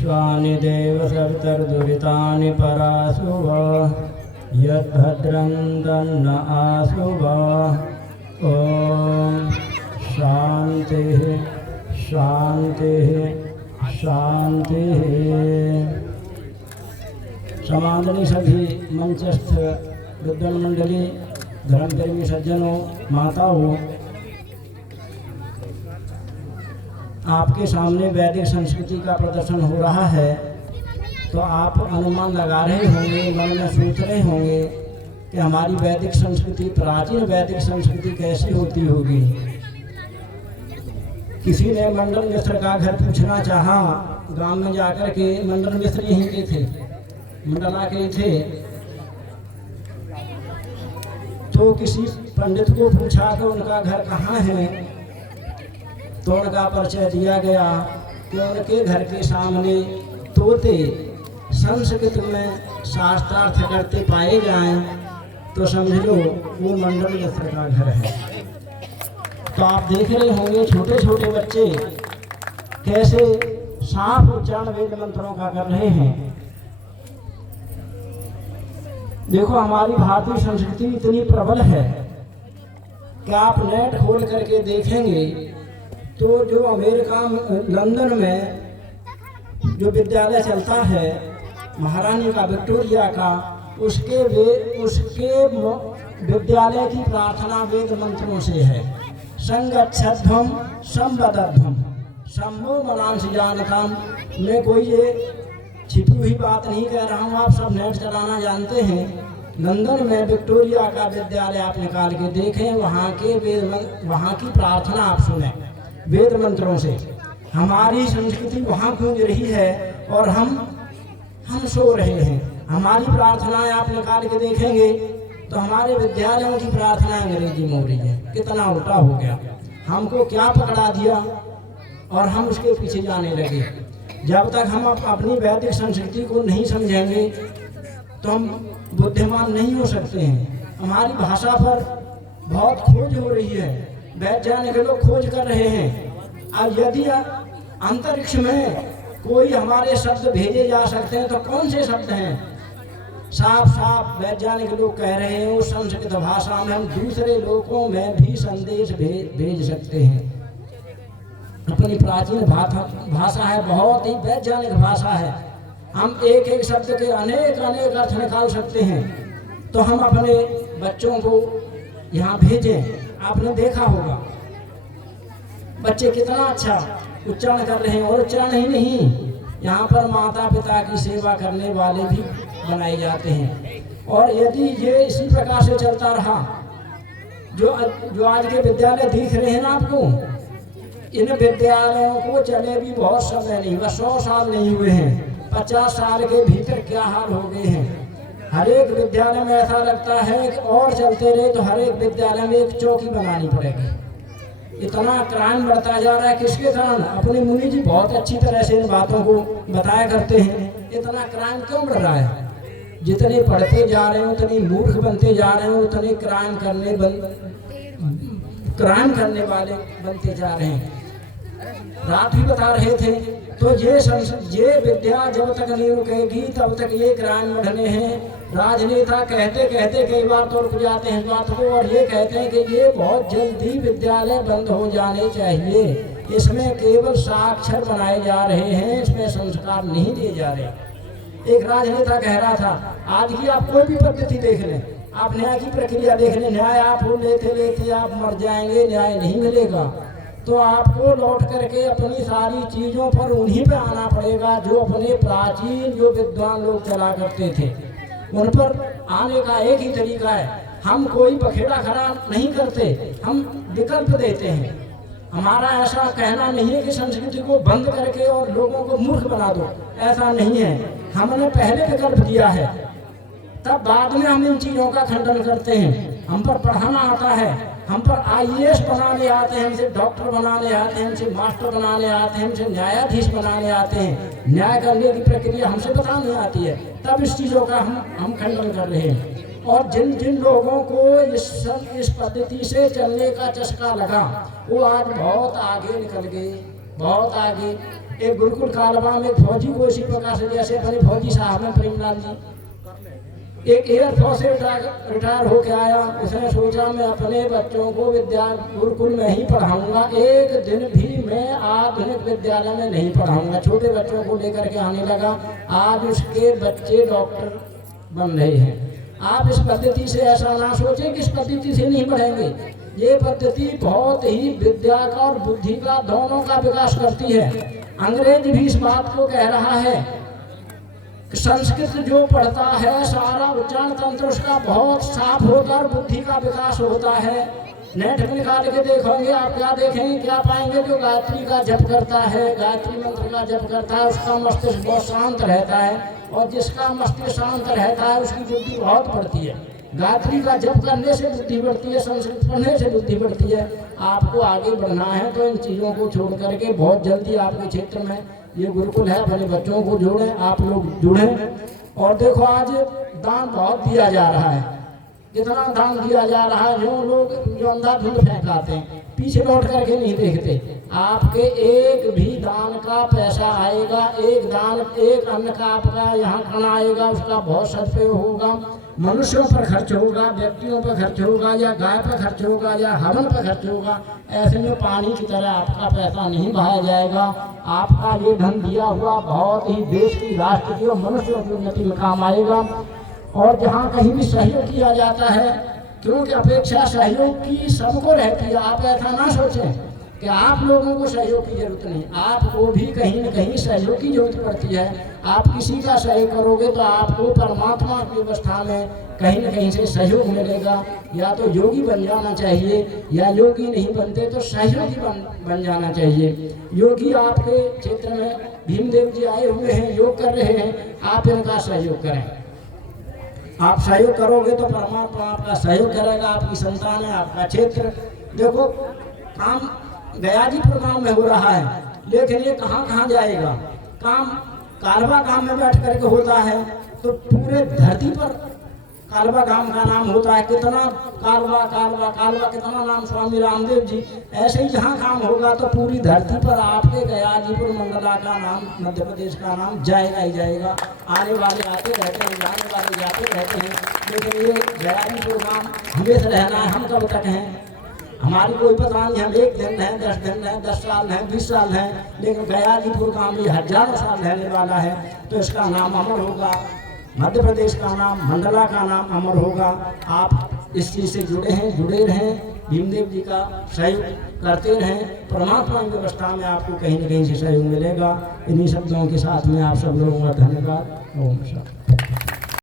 विश्वानि देव सवितर्दुरितानि पराशुव यद्भद्रं दन्न आशुव। ओम शांति शांति शांति। समादरणीय सभी मंचस्थ विद्वान मंडली, धर्मप्रेमी सज्जनों, माताओं, आपके सामने वैदिक संस्कृति का प्रदर्शन हो रहा है तो आप अनुमान लगा रहे होंगे, मन में सोच रहे होंगे कि हमारी वैदिक संस्कृति, प्राचीन वैदिक संस्कृति कैसी होती होगी। किसी ने मंडल मिश्र का घर पूछना चाहा, गांव में जाकर के मंडल मिश्र यहीं के थे, मंडला के थे, तो किसी पंडित को पूछा कि उनका घर कहाँ है, तो उनका परिचय दिया गया कि उनके घर के सामने तोते संस्कृत में शास्त्रार्थ करते पाए जाएं तो समझ लो वो मंडल मिश्र का घर है। तो आप देख रहे होंगे छोटे छोटे बच्चे कैसे साफ उच्चारण वेद मंत्रों का कर रहे हैं। देखो हमारी भारतीय संस्कृति इतनी प्रबल है कि आप नेट खोल करके देखेंगे तो जो अमेरिका लंदन में जो विद्यालय चलता है महारानी का, विक्टोरिया का, उसके विद्यालय की प्रार्थना वेद मंत्रों से है। संगच्छध्वम संवदध्वम शंभो मनांस जानकाम। मैं कोई ये छिपी हुई बात नहीं कह रहा हूँ, आप सब नेट चलाना जानते हैं। लंदन में विक्टोरिया का विद्यालय आप निकाल के देखें, वहाँ की प्रार्थना आप सुने वेद मंत्रों से। हमारी संस्कृति वहाँ गूंज रही है और हम सो रहे हैं। हमारी प्रार्थनाएं आप निकाल के देखेंगे तो हमारे विद्यालयों की प्रार्थना अंग्रेजी में हो रही है। कितना उल्टा हो गया, हमको क्या पकड़ा दिया और हम उसके पीछे जाने लगे। जब तक हम अपनी वैदिक संस्कृति को नहीं समझेंगे तो हम बुद्धिमान नहीं हो सकते हैं। हमारी भाषा पर बहुत खोज हो रही है, वैज्ञानिक लोग खोज कर रहे हैं। अब यदि अंतरिक्ष में कोई हमारे शब्द भेजे जा सकते हैं तो कौन से शब्द हैं? साफ साफ वैज्ञानिक लोग कह रहे हैं उस संस्कृत भाषा में हम दूसरे लोगों में भी संदेश भेज सकते हैं। अपनी प्राचीन भाषा है, बहुत ही वैज्ञानिक भाषा है। हम एक एक शब्द के अनेक अनेक अर्थ निकाल सकते हैं। तो हम अपने बच्चों को यहाँ भेजें। आपने देखा होगा बच्चे कितना अच्छा उच्चारण कर रहे हैं, और उच्चारण ही नहीं, यहाँ पर माता पिता की सेवा करने वाले भी बनाए जाते हैं। और यदि ये इसी प्रकार से चलता रहा, जो आज के विद्यालय दिख रहे हैं ना आपको, इन विद्यालयों को चले भी बहुत समय नहीं हुआ, 100 साल नहीं हुए हैं, 50 साल के भीतर क्या हाल हो गए हैं। हर एक विद्यालय में ऐसा लगता है कि और चलते रहे तो हर एक विद्यालय में एक चौकी बनानी पड़ेगी। इतना क्राइम बढ़ता जा रहा है, किसके कारण? अपने मुनि जी बहुत अच्छी तरह से इन बातों को बताया करते हैं। इतना क्राइम क्यों बढ़ रहा है? जितने पढ़ते जा रहे हैं उतने मूर्ख बनते जा रहे हैं, उतने क्राइम करने वाले बनते जा रहे हैं। रात भी बता रहे थे तो ये विद्या जब तक नहीं रुकेगी तब तक ये क्राइम बढ़ने हैं। राजनेता कहते कहते कई बार तो रुक जाते हैं बात को, और ये कहते हैं कि ये बहुत जल्दी विद्यालय बंद हो जाने चाहिए, इसमें केवल साक्षर बनाए जा रहे हैं, इसमें संस्कार नहीं दिए जा रहे। एक राजनेता कह रहा था, आज की आप कोई भी पद्धति देख लें, आप न्याय की प्रक्रिया देख लें, न्याय आप लेते लेते आप मर जाएंगे, न्याय नहीं मिलेगा। तो आपको लौट करके अपनी सारी चीज़ों पर उन्हीं पे आना पड़ेगा जो अपने प्राचीन जो विद्वान लोग चला करते थे, उन पर आने का एक ही तरीका है। हम कोई बखेड़ा खड़ा नहीं करते, हम विकल्प देते हैं। हमारा ऐसा कहना नहीं है कि संस्कृति को बंद करके और लोगों को मूर्ख बना दो, ऐसा नहीं है। हमने पहले विकल्प दिया है, तब बाद में हम इन चीज़ों का खंडन करते हैं। हम पर पढ़ाना आता है, हम पर IAS बनाने आते हैं, हमसे डॉक्टर बनाने आते हैं, हमसे मास्टर बनाने आते हैं, हमसे न्यायाधीश बनाने आते हैं, न्याय करने की प्रक्रिया हमसे बताने आती है, तब इस चीज़ों का हम खंडन कर रहे हैं। और जिन जिन लोगों को इस पद्धति से चलने का चस्का लगा वो आज बहुत आगे निकल गए। बहुत आगे। एक गुरुकुल कालवा में एक फौजी को इसी प्रकार से, जैसे अपने फौजी साहब हैं प्रेमलाल जी, एक एयरफोर्स से रिटायर होके आया। उसने सोचा मैं अपने बच्चों को गुरुकुल में ही पढ़ाऊंगा, एक दिन भी मैं आधुनिक विद्यालय में नहीं पढ़ाऊंगा। छोटे बच्चों को लेकर के आने लगा। आज उसके बच्चे डॉक्टर बन रहे हैं। आप इस पद्धति से ऐसा ना सोचें कि इस पद्धति से नहीं बढ़ेंगे। ये पद्धति बहुत ही विद्या का और बुद्धि का दोनों का विकास करती है। अंग्रेज भी इस बात को कह रहा है कि संस्कृत जो पढ़ता है सारा उच्चारण तंत्र उसका बहुत साफ होता है और बुद्धि का विकास होता है। नेट में निकाल के देखोगे आप, क्या देखेंगे, क्या पाएंगे? जो गायत्री का जप करता है, गायत्री मंत्र का जप करता है, उसका मस्तिष्क बहुत शांत रहता है, और जिसका मस्तिष्क शांत रहता है उसकी बुद्धि बहुत बढ़ती है। गायत्री का जप करने से बुद्धि बढ़ती है, संस्कृत पढ़ने से बुद्धि बढ़ती है। आपको आगे बढ़ना है तो इन चीज़ों को छोड़ करके बहुत जल्दी आपके क्षेत्र में ये गुरुकुल है, अपने बच्चों को जोड़ें, आप लोग जुड़ें। और देखो आज दान बहुत दिया जा रहा है, कितना दान दिया जा रहा है। जो लोग जो अंधाधुंध फेंकाते हैं, पीछे लौट करके नहीं देखते। आपके एक भी दान का पैसा आएगा, एक दान एक अन्न का आपका यहाँ खाना आएगा, उसका बहुत सदुपयोग होगा। मनुष्यों पर खर्च होगा, व्यक्तियों पर खर्च होगा, या गाय पर खर्च होगा, या हवन पर खर्च होगा। ऐसे में पानी की तरह आपका पैसा नहीं बहाया जाएगा। आपका ये धन दिया हुआ बहुत ही देश की, राष्ट्र की और मनुष्यों की उन्नति में काम आएगा। और जहाँ कहीं भी सहयोग किया जाता है, क्योंकि अपेक्षा सहयोग की सबको रहती है। आप ऐसा ना सोचें कि आप लोगों को सहयोग की जरूरत नहीं, आपको भी कहीं न कहीं सहयोग की जरूरत पड़ती है। आप किसी का सहयोग करोगे तो आपको परमात्मा की अवस्था में कहीं न कहीं से सहयोग मिलेगा। या तो योगी बन जाना चाहिए, या योगी नहीं बनते तो सहयोगी बन जाना चाहिए। योगी आपके क्षेत्र में भीमदेव जी आए हुए हैं, योग कर रहे हैं, आप इनका सहयोग करें। आप सहयोग करोगे तो परमात्मा आपका सहयोग करेगा। आपकी संतान है, आपका क्षेत्र। देखो काम गयाजीपुर गांव में हो रहा है, लेकिन ये कहाँ कहाँ जाएगा? काम कालवा गांव में बैठ करके होता है, तो पूरे धरती पर कालवा गांव का नाम होता है। कितना कालवा कालवा कालवा, कितना नाम स्वामी रामदेव जी। ऐसे ही जहाँ काम होगा तो पूरी धरती पर आपके गयाजीपुर मंडला का नाम, मध्य प्रदेश का नाम जाएगा ही जाएगा। आने वाले आते रहते हैं, जाने वाले जाते रहते हैं, लेकिन ये गयाजीपुर गांव हमेशा रहना है। हम कब तक हैं हमारी कोई पता नहीं, हम 1 दिन हैं, 10 दिन हैं, 10 साल हैं, 20 साल हैं, लेकिन गयाजीपुर गांव ये हजारों साल रहने वाला है। तो इसका नाम अमर होगा, मध्य प्रदेश का नाम, मंडला का नाम अमर होगा। आप इस चीज़ से जुड़े रहें, भीमदेव जी का सहयोग करते रहें। परमात्मा की व्यवस्था में आपको कहीं न कहीं से सहयोग मिलेगा। इन्हीं शब्दों के साथ में आप सब लोगों का धन्यवाद। ओम शांति।